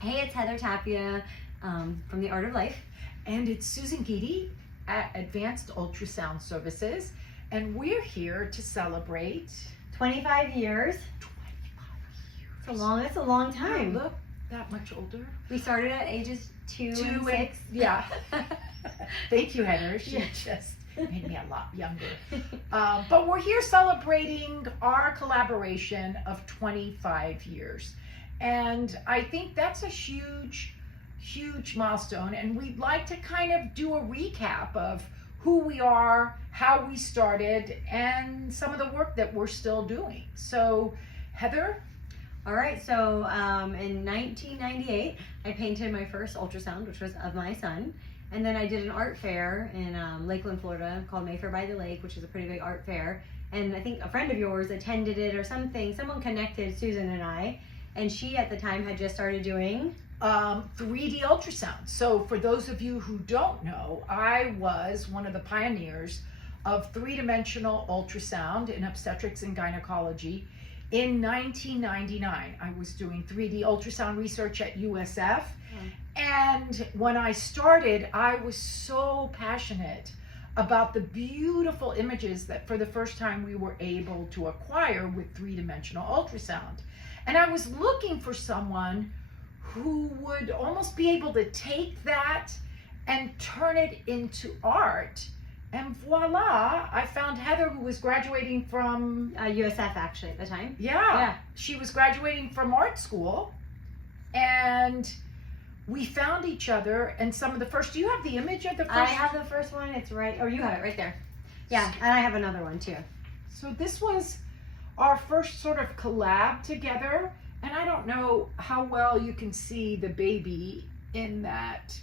Hey, it's Heather Tapia from The Art of Life. And it's Susan Guidi at Advanced Ultrasound Services. And we're here to celebrate 25 years. 25 years. That's a long time. Look, that much older. We started at ages 2 and 6. Yeah. Thank you, Heather. She just made me a lot younger. But we're here celebrating our collaboration of 25 years. And I think that's a huge milestone. And we'd like to kind of do a recap of who we are, how we started, and some of the work that we're still doing. So, Heather? All right, so in 1998, I painted my first ultrasound, which was of my son. And then I did an art fair in Lakeland, Florida, called Mayfair by the Lake, which is a pretty big art fair. And I think a friend of yours attended it or something. Someone connected Susan and I. And she, at the time, had just started doing 3D ultrasound. So for those of you who don't know, I was one of the pioneers of three-dimensional ultrasound in obstetrics and gynecology. In 1999, I was doing 3D ultrasound research at USF. And when I started, I was so passionate about the beautiful images that for the first time we were able to acquire with three-dimensional ultrasound. And I was looking for someone who would almost be able to take that and turn it into art. And voila, I found Heather, who was graduating from USF actually at the time. Yeah, she was graduating from art school. And we found each other, and some of the first, do you have the image of the first? I have the first one, it's right, oh, you have it right there. Yeah, and I have another one too. So this was our first sort of collab together, and I don't know how well you can see the baby in that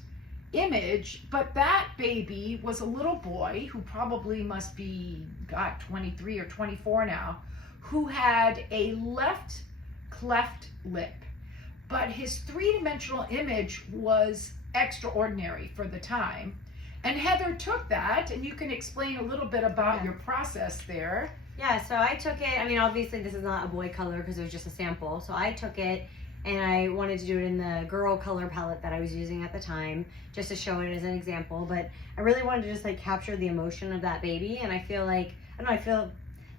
image, but that baby was a little boy who probably must be, 23 or 24 now, who had a left cleft lip. But his three-dimensional image was extraordinary for the time. And Heather took that, and you can explain a little bit about your process there. Yeah, so I took it, I mean, obviously this is not a boy color because it was just a sample. So I took it and I wanted to do it in the girl color palette that I was using at the time, just to show it as an example. But I really wanted to just like capture the emotion of that baby. And I feel like, I feel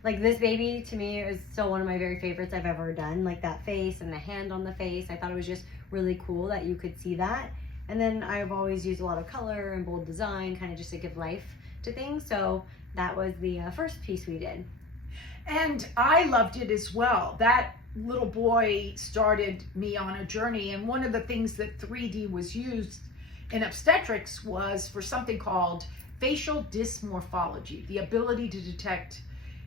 like this baby to me is still one of my very favorites I've ever done. Like that face and the hand on the face. I thought it was just really cool that you could see that. And then I've always used a lot of color and bold design, kind of just to give life to things. So that was the first piece we did. And I loved it as well. That little boy started me on a journey. And one of the things that 3D was used in obstetrics was for something called facial dysmorphology, the ability to detect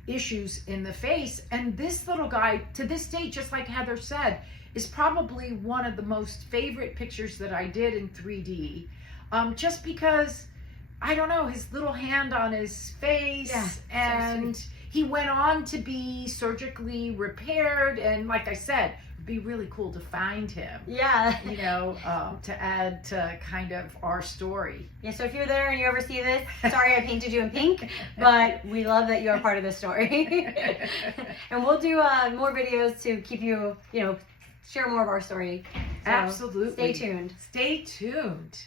issues in the face. And this little guy, to this day, just like Heather said, is probably one of the most favorite pictures that I did in 3D. Just because, I don't know, his little hand on his face, and so he went on to be surgically repaired. And like I said, it'd be really cool to find him. Yeah. You know, to add to kind of our story. Yeah, so if you're there and you ever see this, sorry I painted you in pink, but we love that you are part of the story. And we'll do more videos to keep you, share more of our story. So absolutely. Stay tuned. Stay tuned.